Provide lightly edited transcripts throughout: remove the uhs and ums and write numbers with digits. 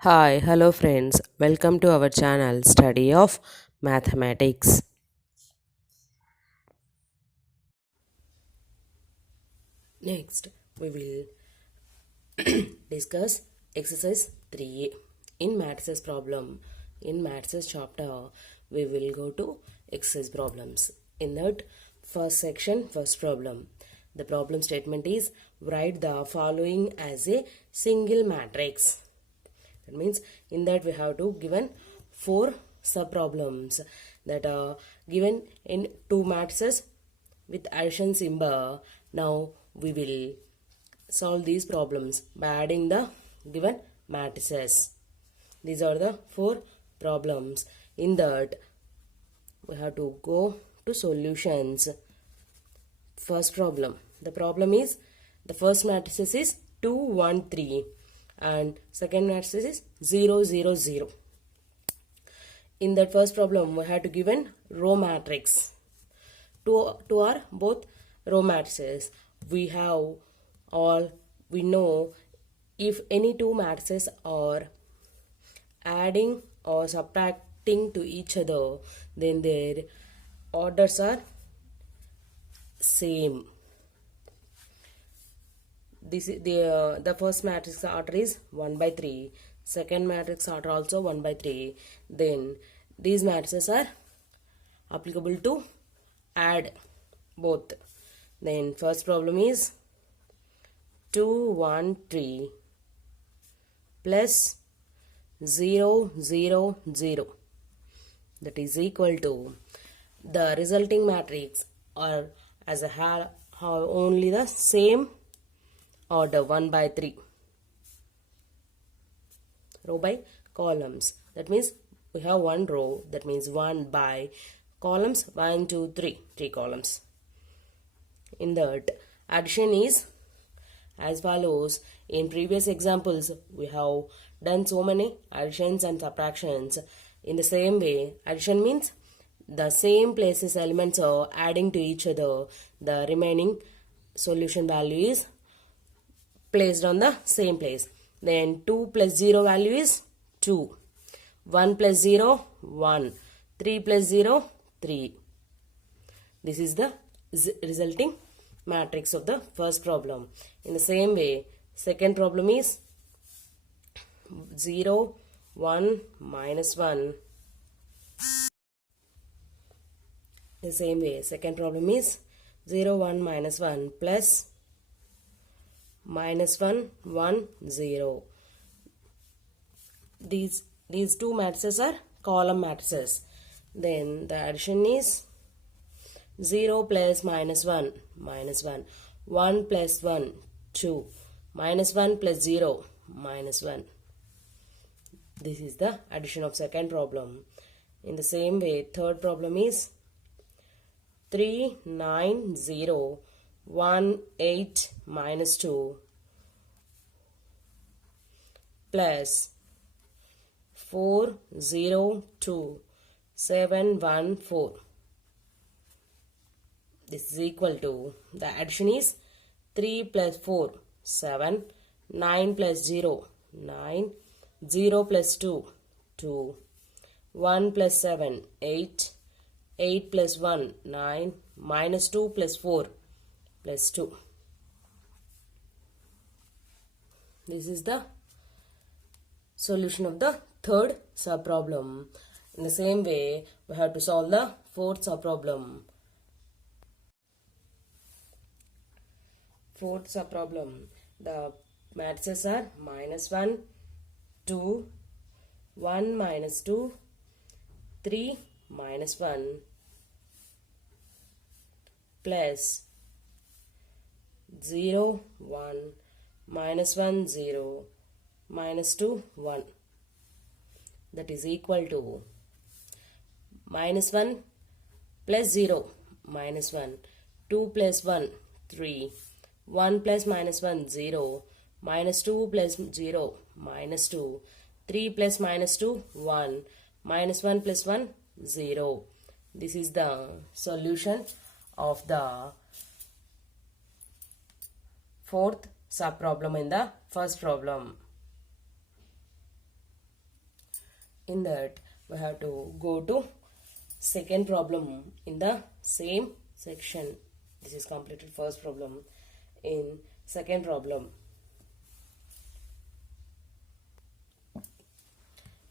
Hi, hello friends. Welcome to our channel Study of Mathematics. Next, we will discuss exercise 3 in Maths problem. In Maths chapter, we will go to exercise problems. In that first section, first problem. The problem statement is write the following as a single matrix. That means in that we have to given four sub problems that are given in two matrices with addition symbol. Now we will solve these problems by adding the given matrices. These are the four problems. In that we have to go to solutions. First problem. The problem is the first matrix is 2 1 3 and second matrix is 0 0 0. In that first problem we had to given row matrix. Two are both row matrices. We have all we know if any two matrices are adding or subtracting to each other, then their orders are same. This is the first matrix order is 1 by 3. Second matrix order also 1 by 3. Then these matrices are applicable to add both. Then first problem is 2 1 3 plus 0 0 0, that is equal to the resulting matrix or as a have only the same order 1 by 3 row by columns. That means we have one row, that means 1 by columns 1 2 3 columns. In that addition is as follows. In previous examples we have done so many additions and subtractions. In the same way, addition means the same places elements are adding to each other. The remaining solution value is placed on the same place. Then 2 plus 0 value is 2. 1 plus 0, 1. 3 plus 0, 3. This is the resulting matrix of the first problem. In the same way, second problem is 0, 1, minus 1. The same way, second problem is 0, 1, minus 1 plus minus 1, 1, 0. These two matrices are column matrices. Then the addition is 0 plus minus 1, minus 1. 1 plus 1, 2. Minus 1 plus 0, minus 1. This is the addition of second problem. In the same way, third problem is 3 9 0 1 8 minus 2 plus 4 0 2 7 1 4. This is equal to, the addition is 3 plus 4 7, 9 plus 0 9, 0 plus 2 2, 1 plus 7 8, 8 plus 1 9, minus 2 plus 4 plus 2. This is the solution of the third subproblem. In the same way, we have to solve the fourth subproblem. Fourth subproblem. The matrices are minus 1, 2, 1 minus 2, 3 minus 1 plus 0, 1, minus 1, 0, minus 2, 1. That is equal to minus 1 plus 0, minus 1, 2 plus 1, 3, 1 plus minus 1, 0, minus 2 plus 0, minus 2, 3 plus minus 2, 1, minus 1 plus 1, 0. This is the solution of the fourth subproblem in the first problem. In that, we have to go to second problem in the same section. This is completed first problem. In second problem,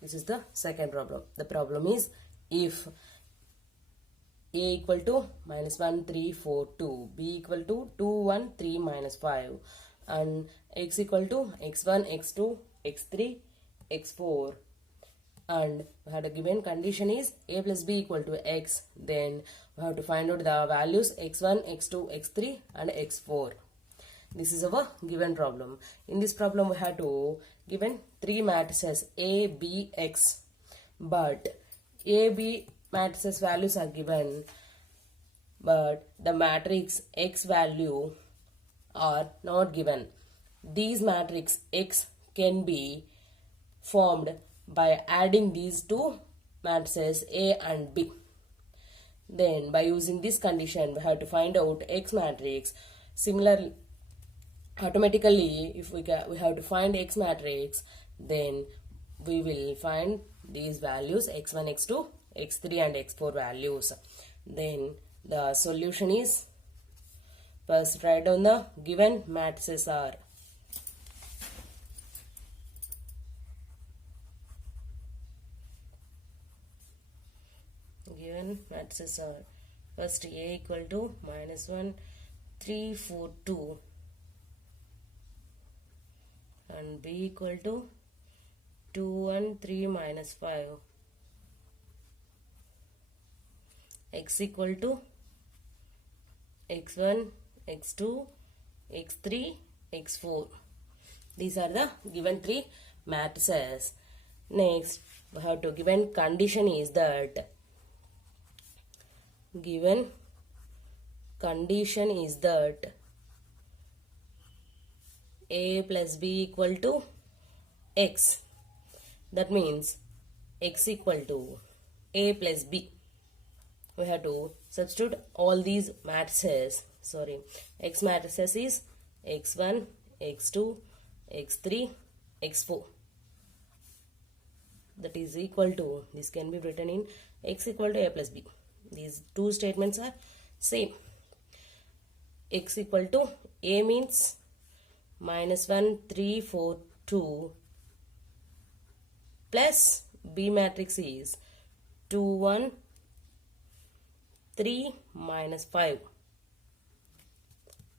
this is the second problem. The problem is if a equal to minus 1, 3, 4, 2, b equal to 2, 1, 3, minus 5, and x equal to x1, x2, x3, x4, and we had a given condition is a plus b equal to x, then we have to find out the values x1, x2, x3 and x4. This is our given problem. In this problem we have to given three matrices a, b, x, but a, b matrices values are given, but the matrix x value are not given. These matrix x can be formed by adding these two matrices A and B. Then by using this condition we have to find out x matrix. Similarly, automatically if we have to find x matrix, then we will find these values x1, x2, x3 and x4 values. Then the solution is, first write down the given matrices are. Given matrices are, first a equal to minus 1, 3, 4, 2 and b equal to 2, 1, 3, minus 5, x equal to x1, x2, x3, x4. These are the given three matrices. Next, we have to given condition is that given condition is that a plus b equal to x. That means x equal to a plus b. We have to substitute all these matrices. X matrices is x1, x2, x3, x4. That is equal to, this can be written in x equal to a plus b. These two statements are same. X equal to a means minus 1, 3, 4, 2 plus b matrix is 2, 1, 3, minus 5.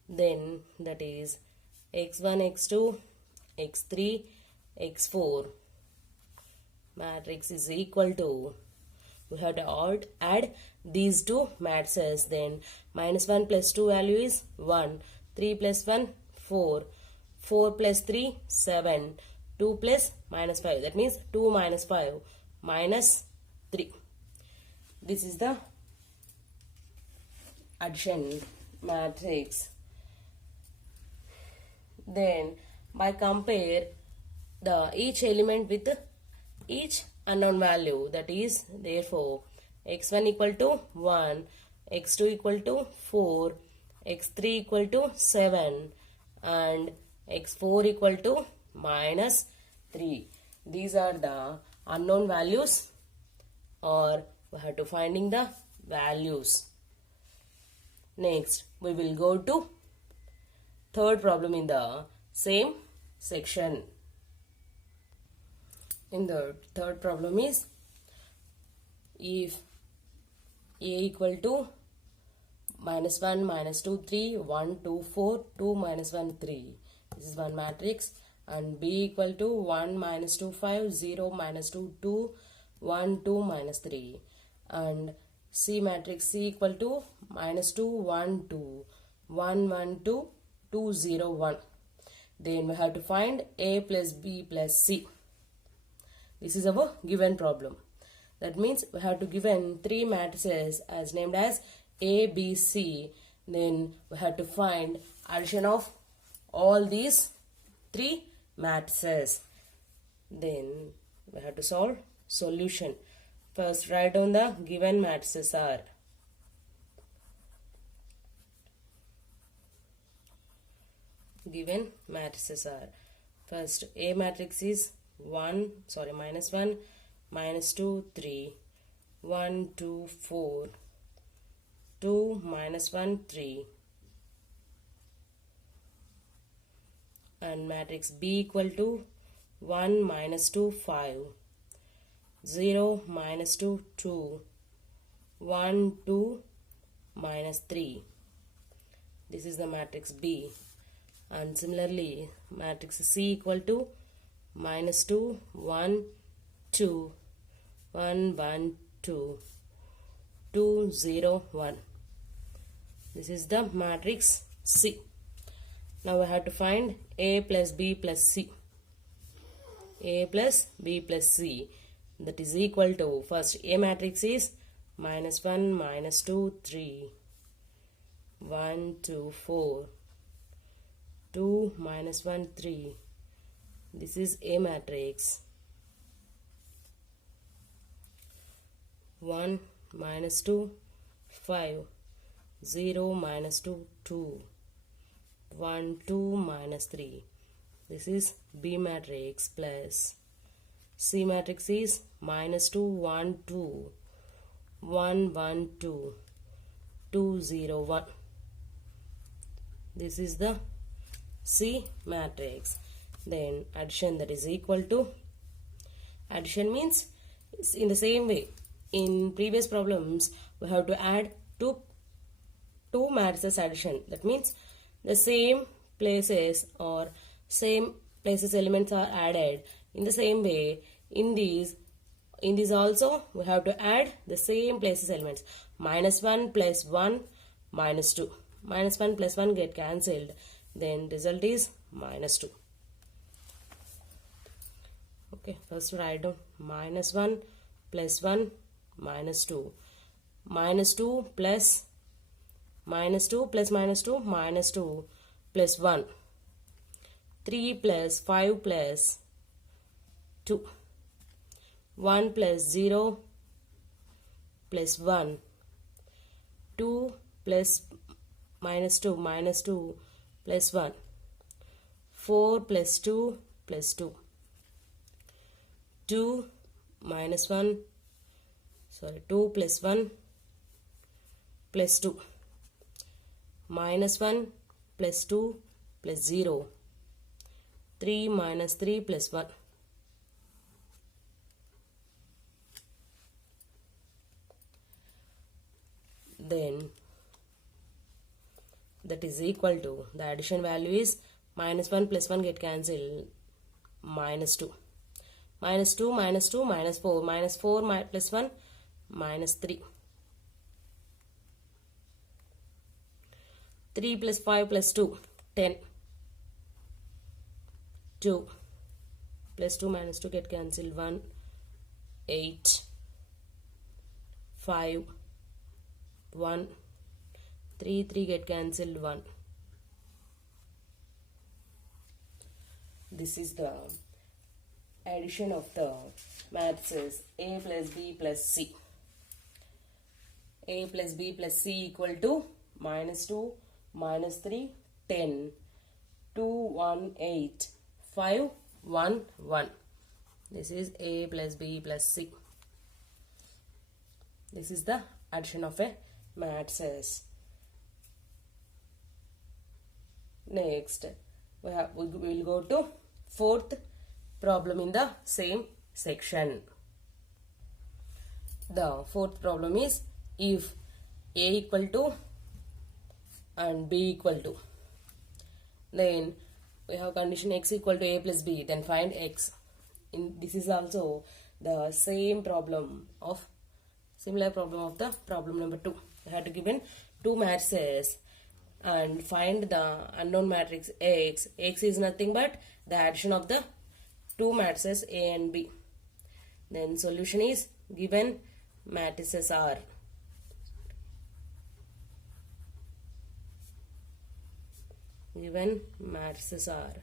Then that is x1, x2, x3, x4 matrix is equal to, we have to add these two matrices. Then minus 1 plus 2 value is 1, 3 plus 1, 4, 4 plus 3, 7, 2 plus minus 5. That means 2 minus 5 minus 3. This is the addition matrix. Then by compare the each element with each unknown value, that is therefore x1 equal to 1, x2 equal to 4, x3 equal to 7 and x4 equal to minus 3. These are the unknown values, or we have to finding the values. Next we will go to third problem in the same section. In the third problem is if a equal to minus 1, minus 2, 3, 1, 2, 4, 2, minus 1, 3. This is one matrix. And b equal to 1, minus 2, 5, 0, minus 2, 2, 1, 2, minus 3. And C matrix C equal to minus 2, 1, 2, 1, 1, 2, 2, 0, 1. Then we have to find A plus B plus C. This is our given problem. That means we have to given three matrices as named as A, B, C. Then we have to find addition of all these three matrices. Then we have to solve solution. First write down the given matrices are. Given matrices are. First A matrix is minus 1, minus 2 3, 1 2 4, 2 minus 1 3, and matrix B equal to 1 minus 2 5, 0 minus 2 2, 1 2 minus 3. This is the matrix B. And similarly matrix C equal to minus 2 1 2, 1 1 2, 2 0 1. This is the matrix C. Now we have to find A plus B plus C. A plus B plus C, that is equal to, first A matrix is minus 1 minus 2 3, 1 2 4, 2 minus 1 3. This is A matrix. 1 minus 2 5, 0 minus 2 2, 1 2 minus 3. This is B matrix plus C matrix is minus 2 1 2, 1 1 2, 2 0 1. This is the C matrix. Then addition, that is equal to, addition means in the same way in previous problems we have to add two matrices addition. That means the same places or same places elements are added. In the same way in these also we have to add the same places elements. Minus 1 plus 1 minus 2. Minus 1 plus 1 get cancelled. Then result is minus 2. Okay, first write down minus 1 plus 1 minus 2. Minus 2 plus minus 2 plus minus 2 minus 2 plus 1. 3 plus 5 plus 2. 1 plus 0 plus 1. 2 plus minus 2 minus 2 plus 1. 4 plus 2 plus 2. 2 minus 1, 2 plus 1 plus 2. Minus 1 plus 2 plus 0. 3 minus 3 plus 1. Then that is equal to, the addition value is minus 1 plus 1 get cancelled, minus 2. Minus 2 minus 2 minus 4. Minus 4 plus 1 minus 3. 3 plus 5 plus 2 10. 2 plus 2 minus 2 get cancelled, 1 8. 5 1. 3 3 get cancelled, 1. This is the addition of the matrices A plus B plus C. A plus B plus C equal to minus 2 minus 3 10, 2 1 8, 5 1 1. This is A plus B plus C. This is the addition of a matrices. Next we will go to fourth problem in the same section. The fourth problem is, if A equal to and B equal to, then we have condition x equal to A plus B, then find x. This is also the same problem of, similar problem of the problem number 2. We have to given two matrices and find the unknown matrix x. X is nothing but the addition of the two matrices A and B. Then solution is given matrices are. Given matrices are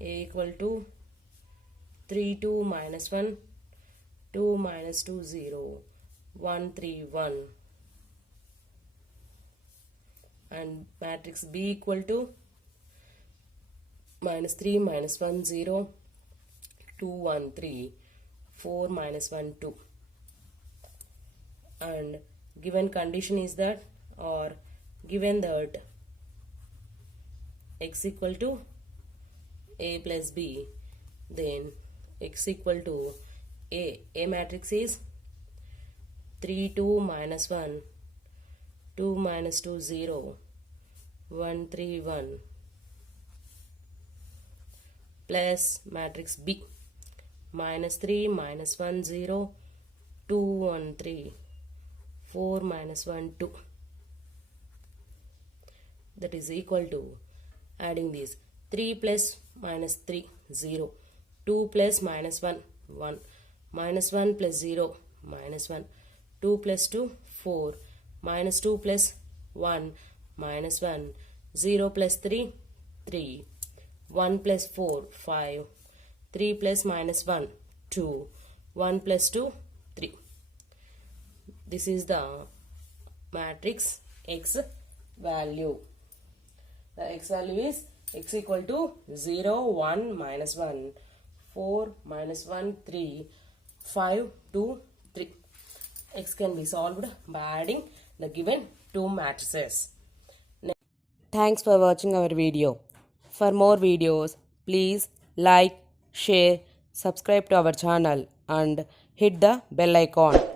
A equal to 3 2 minus 1, 2 minus 2 0, 1 3 1, and matrix B equal to minus 3 minus 1 0, 2 1 3, 4 minus 1 2. And given condition is that, or given that x equal to a plus b, then x equal to a matrix is 3 2 minus 1 2 minus 2 0 1 3 1 plus matrix b minus 3 minus 1 0 2 1 3 4 minus 1 2, that is equal to, adding these, 3 plus minus 3 0, 2 plus minus 1 1, minus 1 plus 0 minus 1, 2 plus 2 4, minus 2 plus 1 minus 1, 0 plus 3 3, 1 plus 4 5, 3 plus minus 1 2, 1 plus 2 3. This is the matrix X value. The X value is x equal to 0 1 minus 1 4 minus 1 3 5 2 3. X can be solved by adding the given two matrices. Thanks for watching our video. For more videos, please like, share, subscribe to our channel and hit the bell icon.